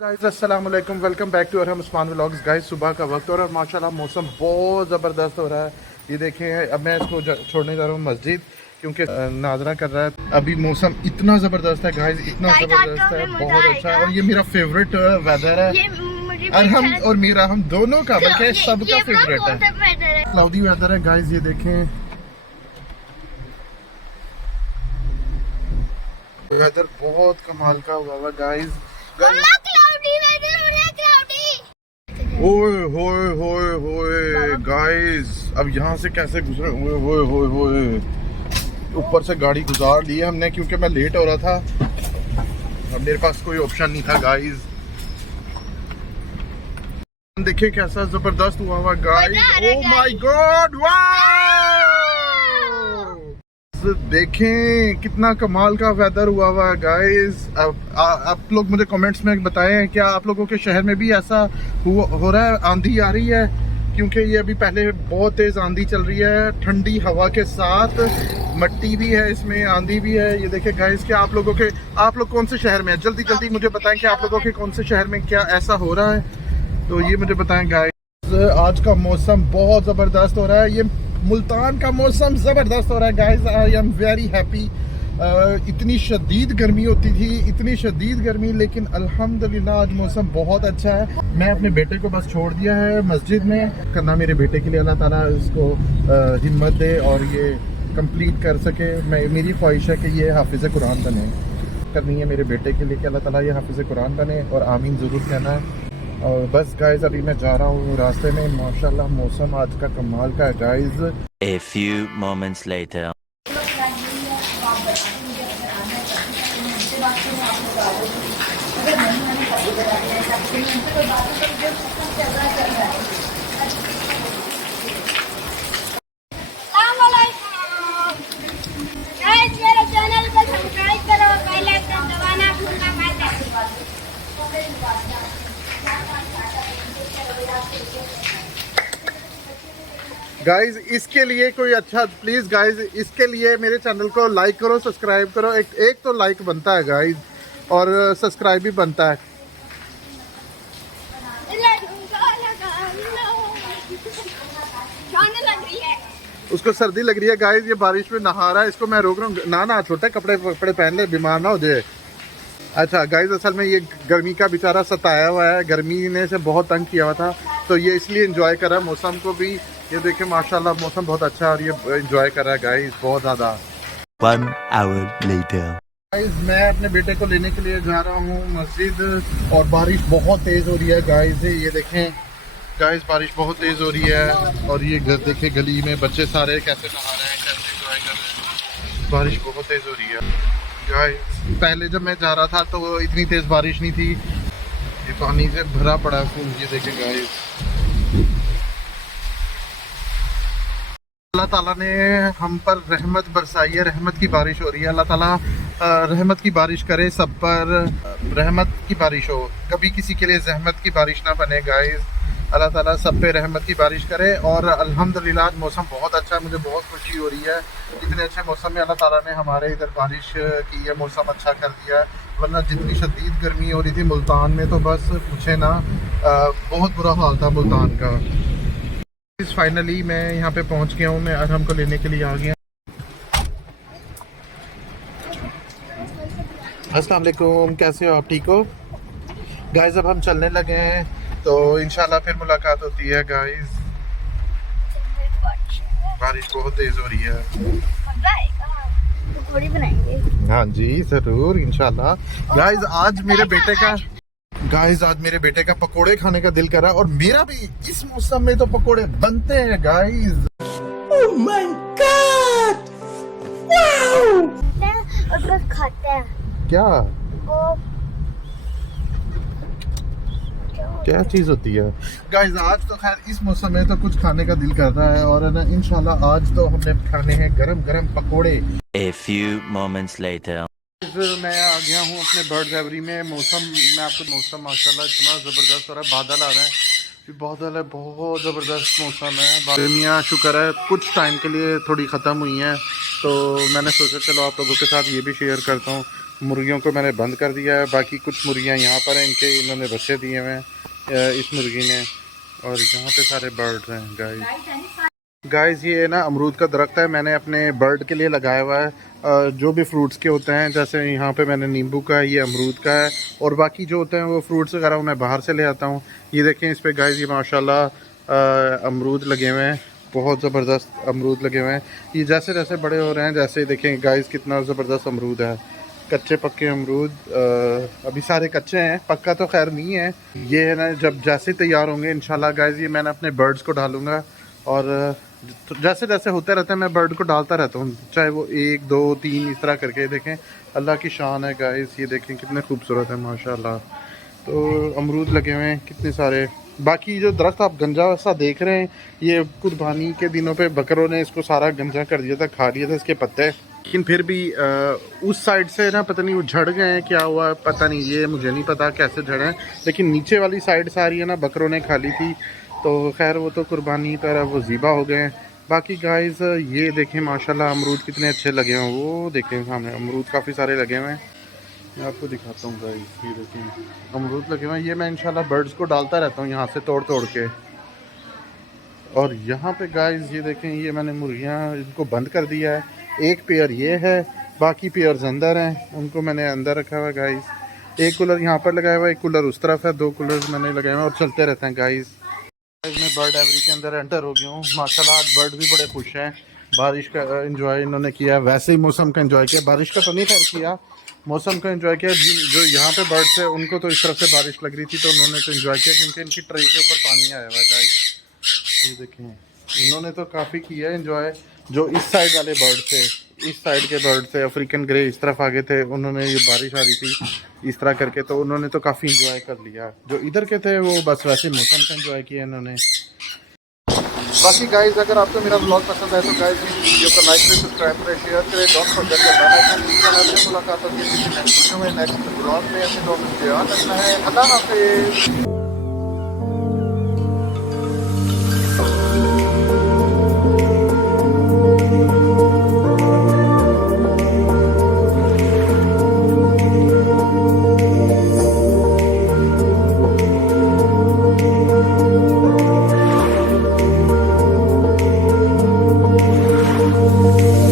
Guys अस्सलाम वालेकुम, welcome back to our हम उस्मान व्लॉग्स। गाइस सुबह का वक्त और माशाल्लाह मौसम बहुत ज़बरदस्त हो रहा है। ये देखें, अब मैं इसको छोड़ने जा रहा हूँ मस्जिद क्योंकि नाजरा कर रहा है। अभी मौसम इतना ज़बरदस्त है गाइस, इतना ज़बरदस्त है, बहुत अच्छा है। और ये मेरा फेवरेट वेदर है और और मेरा हम दोनों का बल्कि सबका फेवरेट है। क्लाउडी वेदर है गाइस, ये देखें वेदर बहुत कमाल का हुआ हुआ गाइस। ओए होए होए होए गाइस, अब यहाँ से कैसे गुजरे? ओए होए होए होए, ऊपर से गाड़ी गुजार ली है हमने क्योंकि मैं लेट हो रहा था। अब मेरे पास कोई ऑप्शन नहीं था गाइस। देखिए कैसा जबरदस्त हुआ हुआ गाइस, ओ माय गॉड, वाह! देखें कितना कमाल का वेदर हुआ हुआ है गाइस। अब आप लोग मुझे कमेंट्स में बताएं, क्या आप लोगों के शहर में भी ऐसा हो रहा है? आंधी आ रही है क्योंकि ये अभी पहले बहुत तेज आंधी चल रही है, ठंडी हवा के साथ, मट्टी भी है इसमें, आंधी भी है। ये देखें गाइस, क्या आप लोग कौन से शहर में है? जल्दी जल्दी मुझे बताएं कि आप लोगों के कौन से शहर में क्या ऐसा हो रहा है, तो ये मुझे बताएं गाइस। आज का मौसम बहुत ज़बरदस्त हो रहा है, ये मुल्तान का मौसम ज़बरदस्त हो रहा है guys. I am very happy. इतनी शदीद गर्मी होती थी, इतनी शदीद गर्मी, लेकिन अल्हम्दुलिल्लाह आज मौसम बहुत अच्छा है। मैं अपने बेटे को बस छोड़ दिया है मस्जिद में, करना मेरे बेटे के लिए अल्लाह ताला इसको हिम्मत दे और ये कंप्लीट कर सके। मेरी ख्वाहिश है कि ये हाफिज़ कुरान बने, करनी है मेरे बेटे के लिए कि अल्लाह ताला ये हाफिज़ कुरान बने, और आमीन ज़रूर कहना है। और बस गाइज अभी मैं जा रहा हूँ रास्ते में, माशाल्लाह मौसम आज का कमाल का है guys. A few moments later. Guys इसके लिए कोई अच्छा, प्लीज गाइज इसके लिए मेरे चैनल को लाइक करो, सब्सक्राइब करो। एक तो लाइक बनता है गाइज और सब्सक्राइब भी बनता है। उसको सर्दी लग रही है गाइज, ये बारिश में नहा रहा है, इसको मैं रोक रहा हूँ ना ना, छोटे कपड़े पहन ले, बीमार ना हो जाए। अच्छा गाइज, असल में ये गर्मी का बेचारा सताया हुआ है, गर्मी ने से बहुत तंग किया हुआ था, तो ये इसलिए एंजॉय कर रहा है मौसम को भी। ये देखे माशाल्लाह मौसम बहुत अच्छा है और ये एंजॉय कर रहा है गाइज बहुत ज़्यादा। 1 hour later. गाइज मैं अपने बेटे को लेने के लिए जा रहा हूँ मस्जिद, और बारिश बहुत तेज़ हो रही है गाइज। ये देखें गाइज, बारिश बहुत तेज़ हो रही है, और ये देखे गली में बच्चे सारे कैसे नहा रहे हैं, कैसे एंजॉय कर रहे हैं। बारिश बहुत तेज़ हो रही है गाइस। पहले जब मैं जा रहा था तो इतनी तेज़ बारिश नहीं थी, ये पानी से भरा पड़ा है। ये देखे गाइस, अल्लाह ताला ने हम पर रहमत बरसाई है, रहमत की बारिश हो रही है। अल्लाह ताला रहमत की बारिश करे, सब पर रहमत की बारिश हो, कभी किसी के लिए जहमत की बारिश ना बने गाइस। अल्लाह ताला सब पे रहमत की बारिश करे। और अल्हम्दुलिल्लाह आज मौसम बहुत अच्छा है, मुझे बहुत खुशी हो रही है। इतने अच्छे मौसम में अल्लाह ताला ने हमारे इधर बारिश की है, मौसम अच्छा कर दिया है, वरना जितनी शदीद गर्मी हो रही थी मुल्तान में तो बस पूछे ना, बहुत बुरा हाल था मुल्तान का। फाइनली मैं यहाँ पे पहुँच गया हूँ, मैं अरहम को लेने के लिए आ गया। अस्सलाम वालेकुम, कैसे हो आप? ठीक हो गाइस? अब हम चलने लगे हैं, तो इंशाल्लाह फिर मुलाकात होती है गाइस। बारिश बहुत तेज हो रही है। पकौड़ी बनाएंगे। हाँ जी जरूर इंशाल्लाह। गाइस आज मेरे बेटे का पकोड़े खाने का दिल कर रहा है, और मेरा भी इस मौसम में तो पकोड़े बनते हैं guys. Oh my God, wow! और खाते हैं क्या वो, क्या चीज होती है गाइस? आज तो खैर इस मौसम में तो कुछ खाने का दिल कर रहा है, और ना इंशाल्लाह आज तो हमने खाने हैं गरम गरम पकोड़े। A few moments later. मैं आ गया हूँ अपने बर्ड्स एवरी में। मैं आपको मौसम माशाल्लाह इतना ज़बरदस्त हो रहा है, बादल आ रहे हैं, बादल है, बहुत ज़बरदस्त मौसम है। गर्मियाँ शुक्र है कुछ टाइम के लिए थोड़ी ख़त्म हुई हैं, तो मैंने सोचा चलो आप लोगों के साथ ये भी शेयर करता हूँ। मुर्गियों को मैंने बंद कर दिया है। बाकी कुछ मुर्गियाँ यहाँ पर हैं, इनके इन्होंने बच्चे दिए हुए हैं इस मुर्गी ने। और यहाँ पे सारे बर्ड्स हैं गाइस। ये ना अमरूद का दरख्त है, मैंने अपने बर्ड के लिए लगाया हुआ है। जो भी फ्रूट्स के होते हैं, जैसे यहाँ पे मैंने नींबू का है, ये अमरूद का है, और बाकी जो होते हैं वो फ्रूट्स वगैरह मैं बाहर से ले आता हूँ। ये देखें इस पे गाइस, ये माशाल्लाह अमरूद लगे हुए हैं, बहुत ज़बरदस्त अमरूद लगे हुए हैं। ये जैसे जैसे बड़े हो रहे हैं, जैसे देखें गाइस कितना ज़बरदस्त अमरूद है, कच्चे पक्के अमरूद। अभी सारे कच्चे हैं, पक्का तो खैर नहीं है। ये है ना, जब जैसे तैयार होंगे इंशाल्लाह गाइस, ये मैंने अपने बर्ड्स को डालूंगा। और जैसे जैसे होते रहते हैं मैं बर्ड को डालता रहता हूँ, चाहे वो 1 2 3 इस तरह करके। देखें अल्लाह की शान है गाइस, ये देखें कितने खूबसूरत है माशाल्लाह। तो अमरूद लगे हुए हैं कितने सारे। बाकी जो दरख्त आप गंजा सा देख रहे हैं, ये कुर्बानी के दिनों पे बकरों ने इसको सारा गंजा कर दिया था, खा लिए थे इसके पत्ते। लेकिन फिर भी उस साइड से ना पता नहीं वो झड़ गए हैं, क्या हुआ पता नहीं, ये मुझे नहीं पता कैसे झड़े हैं। लेकिन नीचे वाली साइड सारी है ना बकरों ने खा ली थी, तो खैर वो तो कुर्बानी पर वो ज़िबा हो गए हैं। बाकी गाइस ये देखें माशाल्लाह अमरूद कितने अच्छे लगे हैं, वो देखें सामने अमरूद काफ़ी सारे लगे हुए हैं। मैं आपको दिखाता हूँ गाइस, ये देखें अमरूद लगे हुए हैं। ये मैं इंशाल्लाह बर्ड्स को डालता रहता हूँ यहाँ से तोड़ तोड़ के। और यहाँ पे गाइस ये देखें, ये मैंने मुर्गियाँ इनको बंद कर दिया है। एक पेयर ये है, बाकी पेयर्स अंदर हैं, उनको मैंने अंदर रखा हुआ है गाइस। एक कूलर यहाँ पर लगाया हुआ है, एक कूलर उस तरफ है, 2 कूलर्स मैंने लगाए हुए हैं और चलते रहते हैं गाइस। मैं बर्ड एवरी के अंदर एंटर हो गया हूँ माशाल्लाह। आज बर्ड भी बड़े खुश हैं, बारिश का एंजॉय इन्होंने किया, वैसे ही मौसम का एंजॉय किया, बारिश का तो नहीं खैर किया, मौसम का एंजॉय किया। जो यहाँ पे बर्ड थे उनको तो इस तरफ से बारिश लग रही थी, तो उन्होंने तो एंजॉय किया, क्योंकि इनकी ट्रे के ऊपर पानी आया हुआ है गाइस। ये देखें इन्होंने तो काफ़ी किया एंजॉय। जो इस साइड वाले बर्ड थे, इस साइड के बर्ड थे, अफ्रीकन ग्रे इस तरफ आगे थे, उन्होंने ये बारिश आ रही थी इस तरह करके, तो उन्होंने तो काफ़ी इंजॉय कर लिया। जो इधर के थे वो बस वैसे मौसम का एंजॉय किया इन्होंने। बाकी गाइस अगर आपको मेरा ब्लॉग पसंद है तो गाइस मेरी वीडियो को लाइक करें, सब्सक्राइब करें, शेयर करें, डॉट फॉरगेट द बेल आइकन। मुलाकात होगी किसी नेक्स्ट वीडियो में, नेक्स्ट ब्लॉग में। अपने दोनों ध्यान रखना है। अल्लाह हाफिज़।